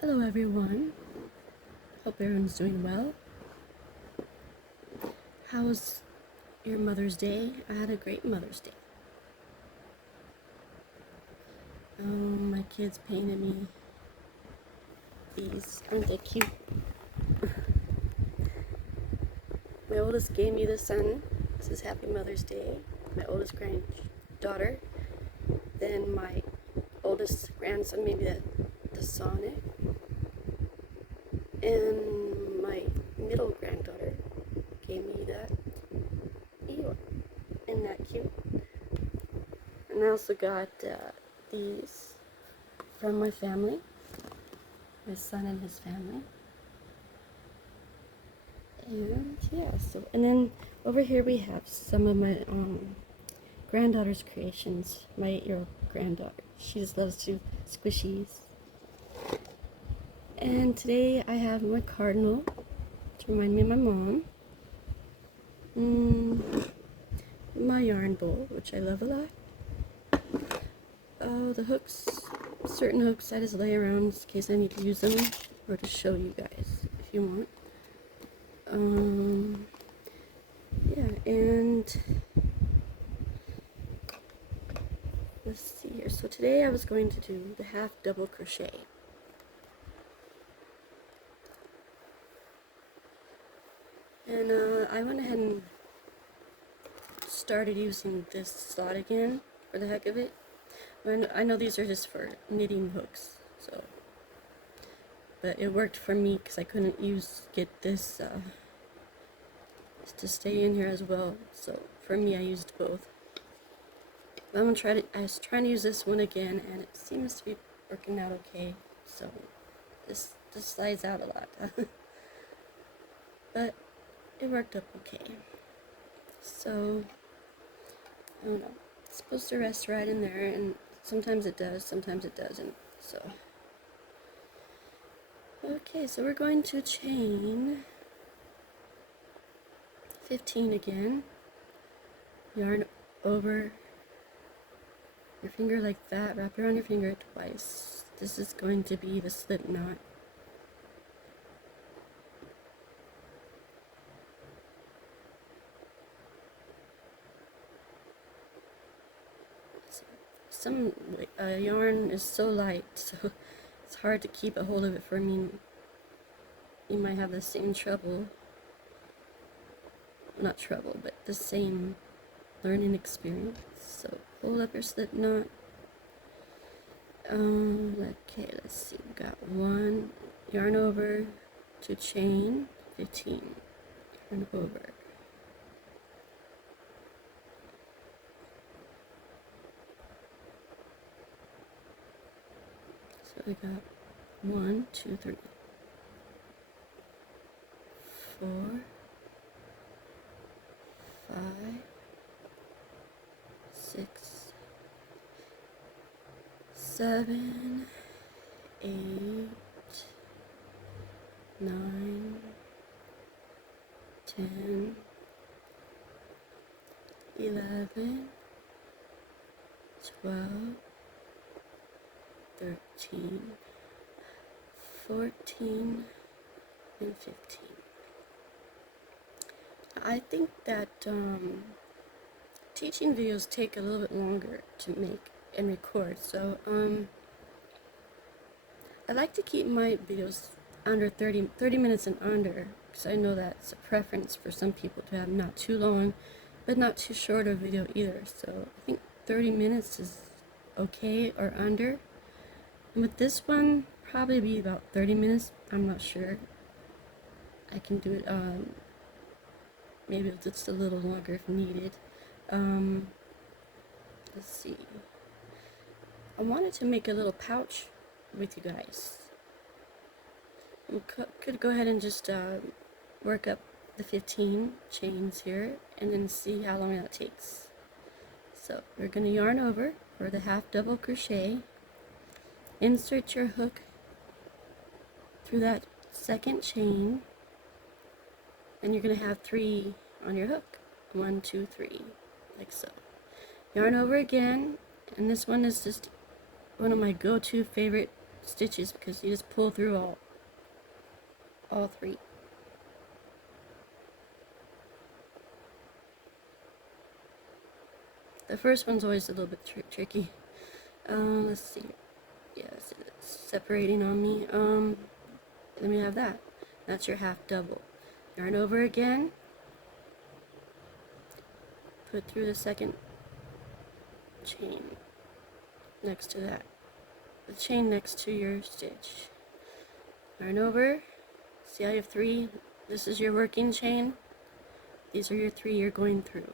Hello everyone, hope everyone's doing well. How was your Mother's Day? I had a great Mother's Day. My kids painted me these. Aren't they cute? My oldest gave me the son. This is Happy Mother's Day. My oldest granddaughter. Then my oldest grandson made me the sonnet. And my middle granddaughter gave me that Eeyore. Isn't that cute? And I also got these from my family, my son and his family. And yeah, and then over here we have some of my granddaughter's creations. My 8-year-old granddaughter, she just loves to squishies. And today I have my cardinal to remind me of my mom. My yarn bowl, which I love a lot. Oh, the hooks, certain hooks I just lay around in case I need to use them or to show you guys if you want. Yeah, and let's see here. So today I was going to do the half double crochet. And I went ahead and started using this slot again for the heck of it. I know these are just for knitting hooks, so, but it worked for me because I couldn't get this to stay in here as well. So for me, I used both. But I was trying to use this one again, and it seems to be working out okay. So this slides out a lot, but it worked up okay. So I don't know. It's supposed to rest right in there, and sometimes it does, sometimes it doesn't. So okay, so we're going to chain 15 again. Yarn over your finger like that, wrap around your finger twice. This is going to be the slip knot. Some yarn is so light, so it's hard to keep a hold of it for me. You might have the same trouble, not trouble, but the same learning experience. So hold up your slip knot. Okay, let's see, we got one, yarn over to chain 15, yarn over. So we got 1, 2, 3, 4, 5, 6, 7, 8, 9, 10, 11, 12, 13, 14, and 15. I think that teaching videos take a little bit longer to make and record, so I like to keep my videos under 30 minutes and under, because I know that's a preference for some people to have not too long but not too short a video either. So I think 30 minutes is okay, or under. And with this one, probably be about 30 minutes. I'm not sure. I can do it maybe just a little longer if needed. Let's see. I wanted to make a little pouch with you guys. We could go ahead and just work up the 15 chains here and then see how long that takes. So we're going to yarn over for the half double crochet. Insert your hook through that second chain, and you're going to have 3 on your hook. 1, 2, 3, like so. Yarn over again, and this one is just one of my go-to favorite stitches because you just pull through all 3. The first one's always a little bit tricky. Let's see. Yeah, it's separating on me. Let me have that. That's your half double. Yarn over again. Put through the second chain next to that. The chain next to your stitch. Yarn over. See how you have 3? This is your working chain. These are your 3 you're going through.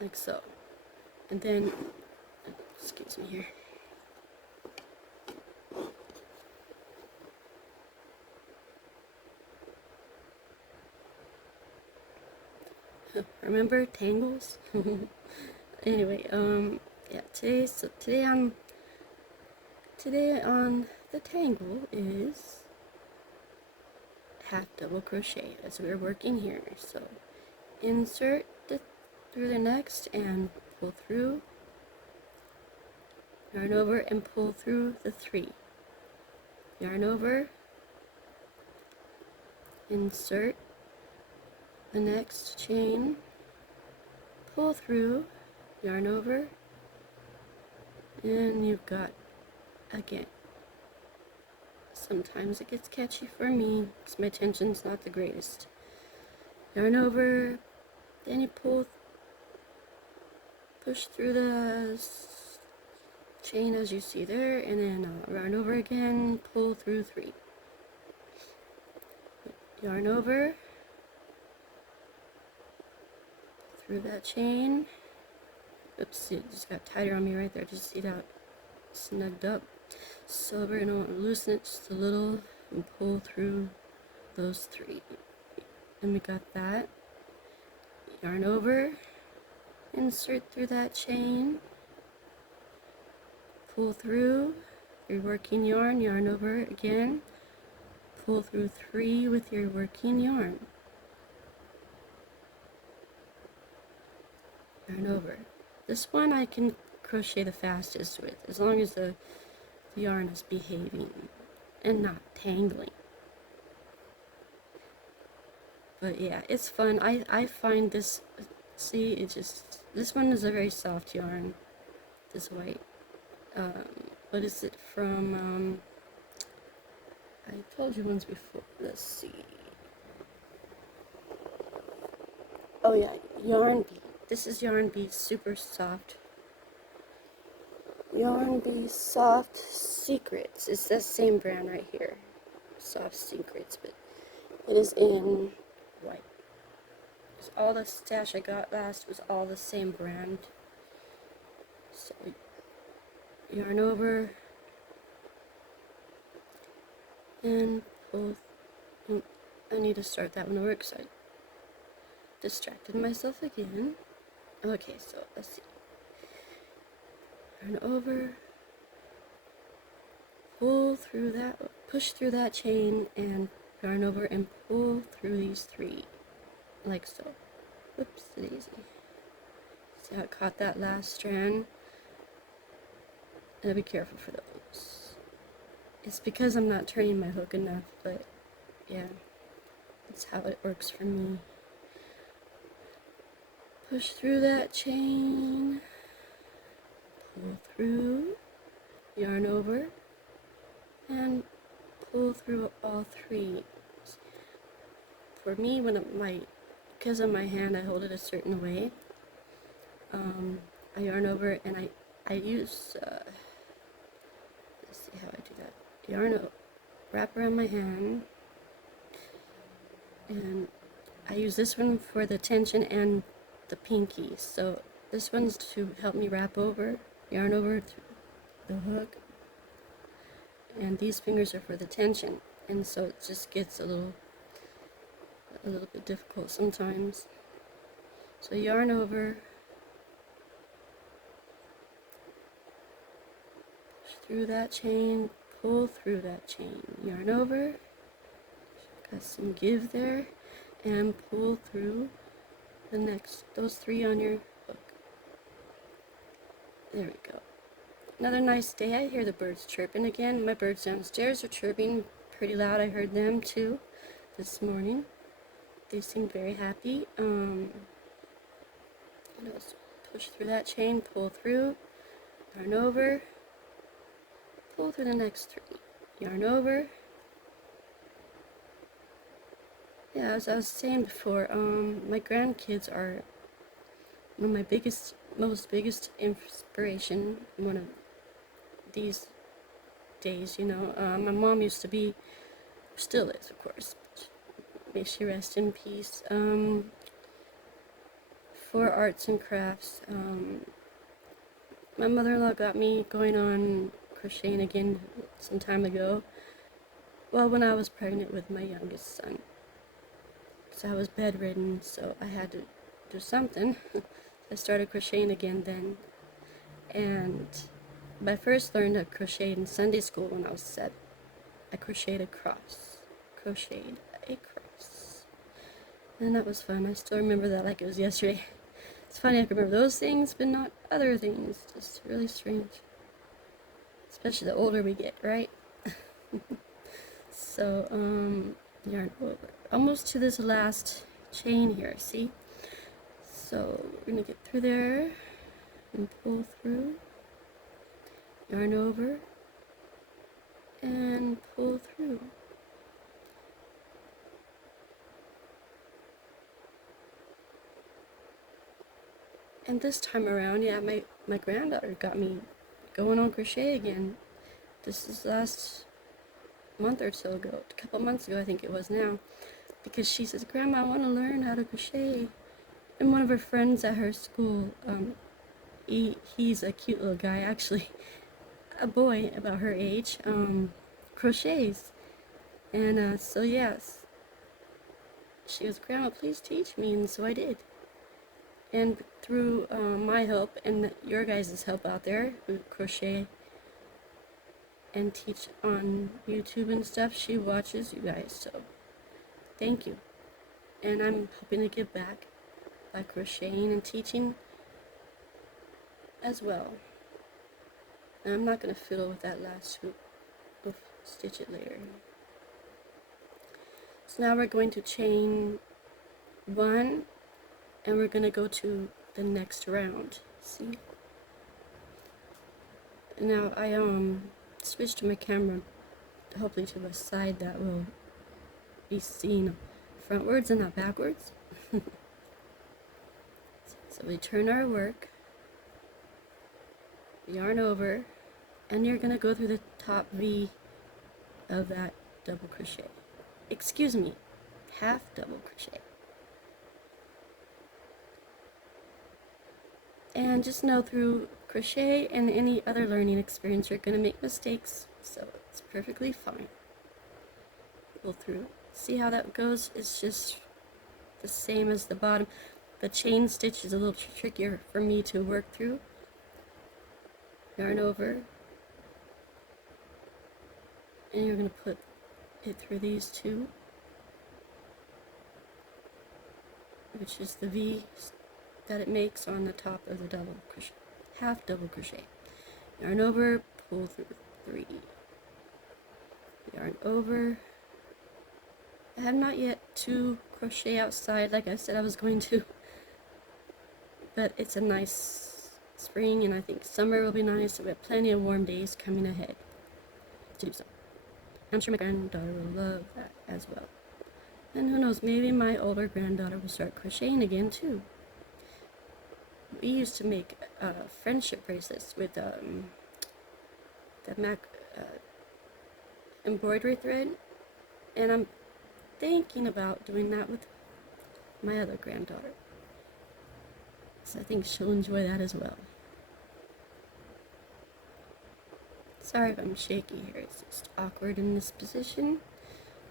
Like so. And then, excuse me here. Remember Tangles? Anyway, yeah, today on the tangle is half double crochet as we're working here. So insert through the next and pull through, yarn over and pull through the 3, yarn over, insert the next chain, pull through, yarn over, and you've got, again, sometimes it gets catchy for me because my tension's not the greatest. Yarn over, then you push through the chain as you see there, and then yarn over again, pull through 3. Yarn over, through that chain. Oops, it just got tighter on me right there. Just see that snugged up. So we're going to loosen it just a little and pull through those 3. And we got that. Yarn over, insert through that chain, pull through your working yarn, yarn over again, pull through 3 with your working yarn, yarn over. This one I can crochet the fastest with, as long as the yarn is behaving and not tangling. But yeah, it's fun. I find this, see, this one is a very soft yarn, this white. What is it from, I told you once before, let's see. Oh yeah, Yarn Bee. This is Yarn Bee Super Soft. Yarn Bee Soft Secrets. It's that same brand right here. Soft Secrets, but it is in white. All the stash I got last was all the same brand. So yarn over and pull. I need to start that one over because I distracted myself again. Okay, so let's see. Yarn over, pull through that, push through that chain, and yarn over and pull through these 3, like so. Whoops, daisy. See how it caught that last strand? And be careful for those. It's because I'm not turning my hook enough, but yeah, that's how it works for me. Push through that chain, pull through, yarn over, and pull through all 3. For me, because of my hand, I hold it a certain way. I yarn over and I use, let's see how I do that. Yarn over, wrap around my hand, and I use this one for the tension and the pinky. So this one's to help me wrap over, yarn over through the hook, and these fingers are for the tension, and so it just gets a little bit difficult sometimes. So yarn over, push through that chain, pull through that chain, yarn over, got some give there, and pull through the next, those 3 on your hook. There we go. Another nice day. I hear the birds chirping again. My birds downstairs are chirping pretty loud. I heard them too this morning. They seem very happy. Just push through that chain, pull through, yarn over, pull through the next 3, yarn over. Yeah, as I was saying before, my grandkids are one of my biggest inspiration one of these days, you know. My mom used to be, still is of course, may she rest in peace, for arts and crafts. My mother-in-law got me going on crocheting again some time ago, well, when I was pregnant with my youngest son. So I was bedridden, so I had to do something. I started crocheting again then, and I first learned to crochet in Sunday school when I was 7. I crocheted a cross, and that was fun. I still remember that like it was yesterday. It's funny, I can remember those things, but not other things. Just really strange, especially the older we get, right? So, yarn over, almost to this last chain here, see? So we're gonna get through there and pull through, yarn over, and pull through. And this time around, yeah, my granddaughter got me going on crochet again. This is last month or so ago, a couple months ago I think it was now, because she says, Grandma, I want to learn how to crochet. And one of her friends at her school, he's a cute little guy, actually, a boy about her age, crochets. And so yes, she goes, Grandma, please teach me, and so I did. And through my help and your guys' help out there who crochet and teach on YouTube and stuff, she watches you guys, so thank you. And I'm hoping to give back by crocheting and teaching as well. And I'm not going to fiddle with that last hoop. We'll stitch it later. So now we're going to chain 1, and we're going to go to the next round. See? Now I switched my camera hopefully to a side that will be seen frontwards and not backwards. So we turn our work, yarn over, and you're going to go through the top V of that double crochet. Excuse me, half double crochet. And just know through crochet and any other learning experience you're going to make mistakes, so it's perfectly fine. Pull through. See how that goes? It's just the same as the bottom. The chain stitch is a little trickier for me to work through. Yarn over, and you're going to put it through these 2, which is the V that it makes on the top of the double crochet, half double crochet. Yarn over, pull through 3, yarn over. I have not yet to crochet outside like I said I was going to, but it's a nice spring, and I think summer will be nice. We have plenty of warm days coming ahead to do so. I'm sure my granddaughter will love that as well. And who knows, maybe my older granddaughter will start crocheting again too. We used to make friendship bracelets with the embroidery thread, and I'm thinking about doing that with my other granddaughter. So I think she'll enjoy that as well. Sorry if I'm shaky here, it's just awkward in this position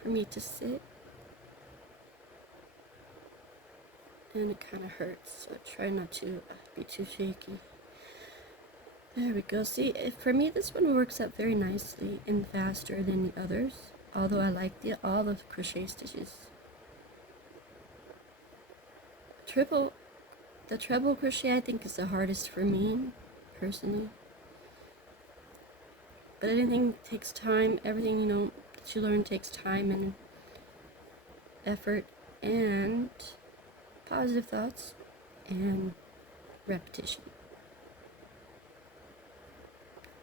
for me to sit. And it kind of hurts, so I try not to be too shaky. There we go. See, for me this one works up very nicely and faster than the others, although I like all the crochet stitches. treble crochet I think is the hardest for me, personally. But anything takes time. Everything, you know, that you learn takes time and effort and positive thoughts and repetition.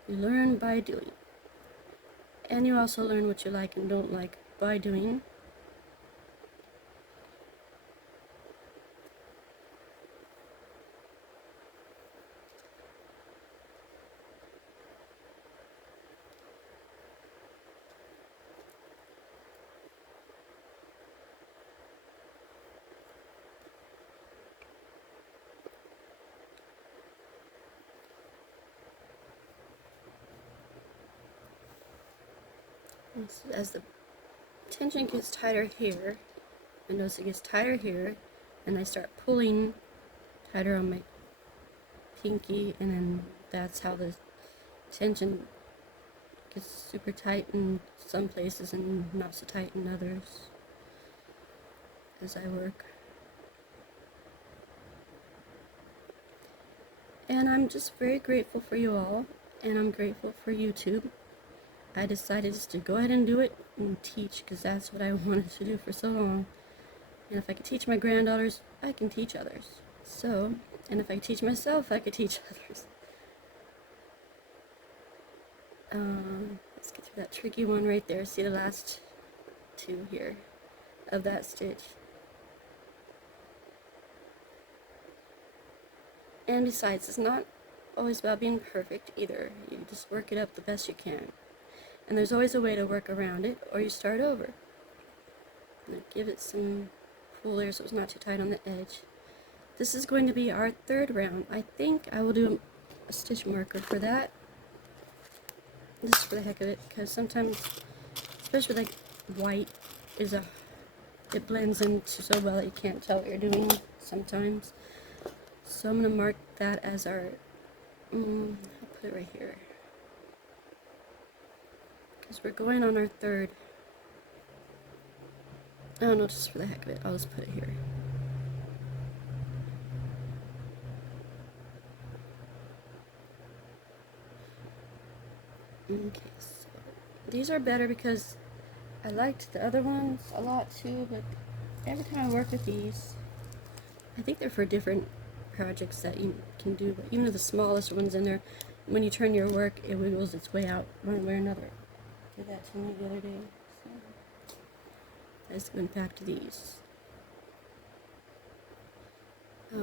You learn by doing. And you also learn what you like and don't like by doing. As the tension gets tighter here, I notice it gets tighter here, and I start pulling tighter on my pinky, and then that's how the tension gets super tight in some places and not so tight in others as I work. And I'm just very grateful for you all, and I'm grateful for YouTube. I decided just to go ahead and do it and teach, because that's what I wanted to do for so long. And if I could teach my granddaughters, I can teach others. So, and if I could teach myself, I could teach others. Let's get through that tricky one right there. See the last two here of that stitch. And besides, it's not always about being perfect either. You just work it up the best you can. And there's always a way to work around it, or you start over. And give it some pull there so it's not too tight on the edge. This is going to be our third round. I think I will do a stitch marker for that. Just for the heck of it, because sometimes, especially like white, it blends into so well that you can't tell what you're doing sometimes. So I'm going to mark that as our, I'll put it right here. Because we're going on our third. I don't know, just for the heck of it, I'll just put it here. Okay, so these are better because I liked the other ones a lot too, but every time I work with these, I think they're for different projects that you can do, but even the smallest ones in there, when you turn your work, it wiggles its way out one way or another. Did that to me the other day. So I just went back to these. Okay,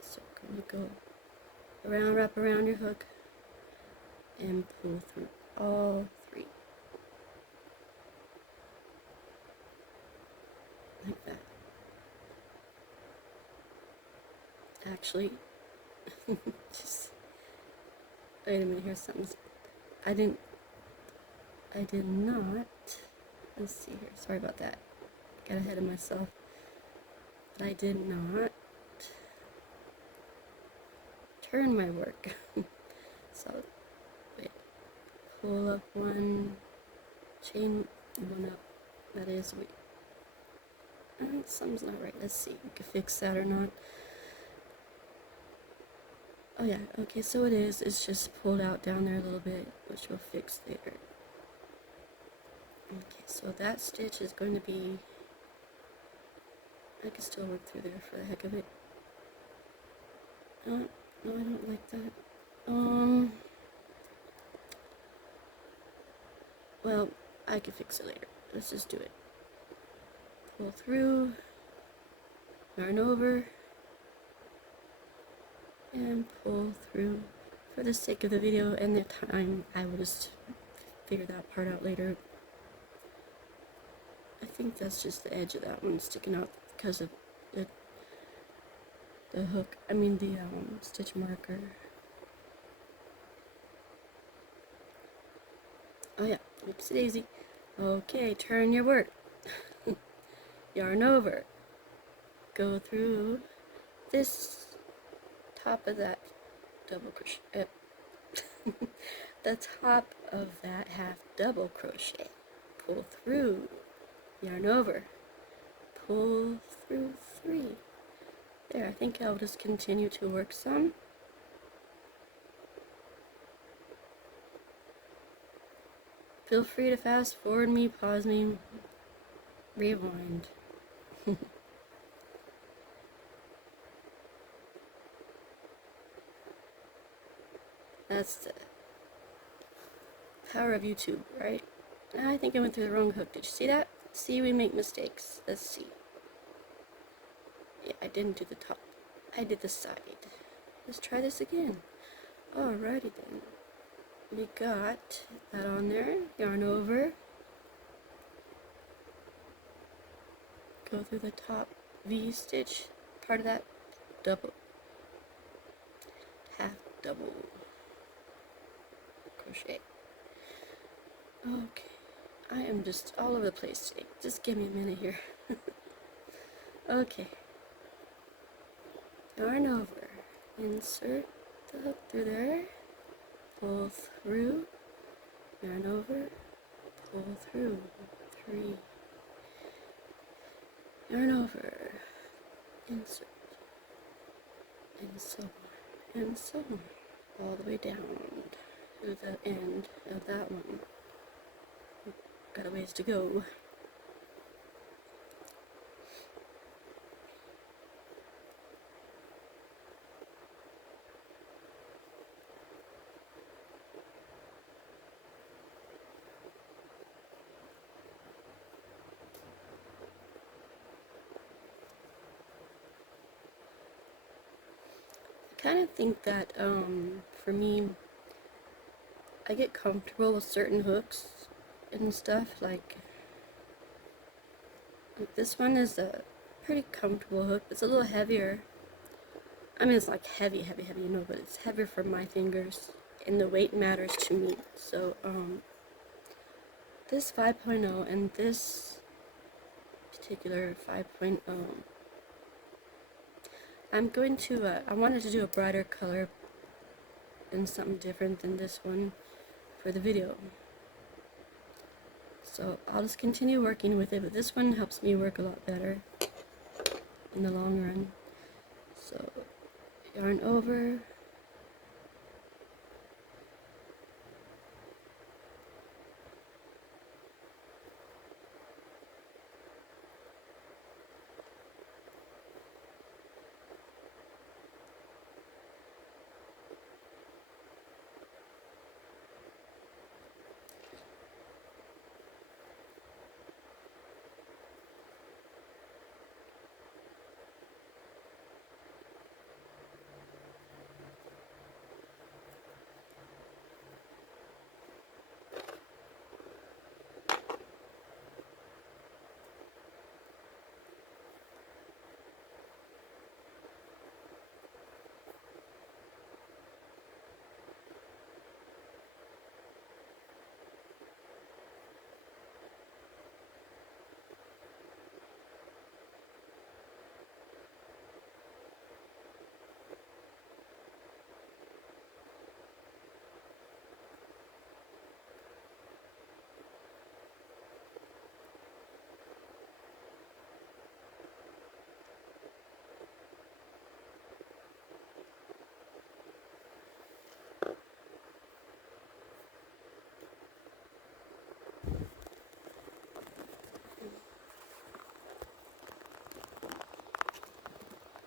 so we're gonna go around, wrap around your hook, and pull through all three. Like that. Actually, just wait a minute, here's something. I did not, let's see here, sorry about that, got ahead of myself, but I did not turn my work. So, wait, pull up one, chain one up, that is, something's not right, let's see if we can fix that or not. Oh yeah, okay, so it is, it's just pulled out down there a little bit, which we'll fix later. Okay, so that stitch is going to be, I can still work through there for the heck of it. No, I don't like that. Well, I can fix it later. Let's just do it. Pull through, yarn over, and pull through. For the sake of the video and the time, I will just figure that part out later. I think that's just the edge of that one sticking out because of the hook, I mean the stitch marker. Oh yeah, oopsie daisy. Okay, turn your work. Yarn over. Go through this top of that double crochet. The top of that half double crochet. Pull through. Yarn over. pull through 3. There, I think I'll just continue to work some. Feel free to fast forward me, pause me, rewind. That's the power of YouTube, right? I think I went through the wrong hook. Did you see that? See, we make mistakes. Let's see. Yeah, I didn't do the top. I did the side. Let's try this again. Alrighty then. We got that on there. Yarn over. Go through the top V stitch. Part of that double. Half double crochet. Okay. I am just all over the place today. Just give me a minute here. Okay. Yarn over. Insert the hook through there. Pull through. Yarn over. Pull through. 3. Yarn over. Insert. And so on. And so on. All the way down to the end of that one. Got a ways to go. I kind of think that for me, I get comfortable with certain hooks and stuff. Like this one is a pretty comfortable hook. It's a little heavier. I mean, it's like heavy, you know, but it's heavier for my fingers, and the weight matters to me. So this 5.0 and this particular 5.0, I'm going to, I wanted to do a brighter color and something different than this one for the video. So I'll just continue working with it, but this one helps me work a lot better in the long run. So yarn over,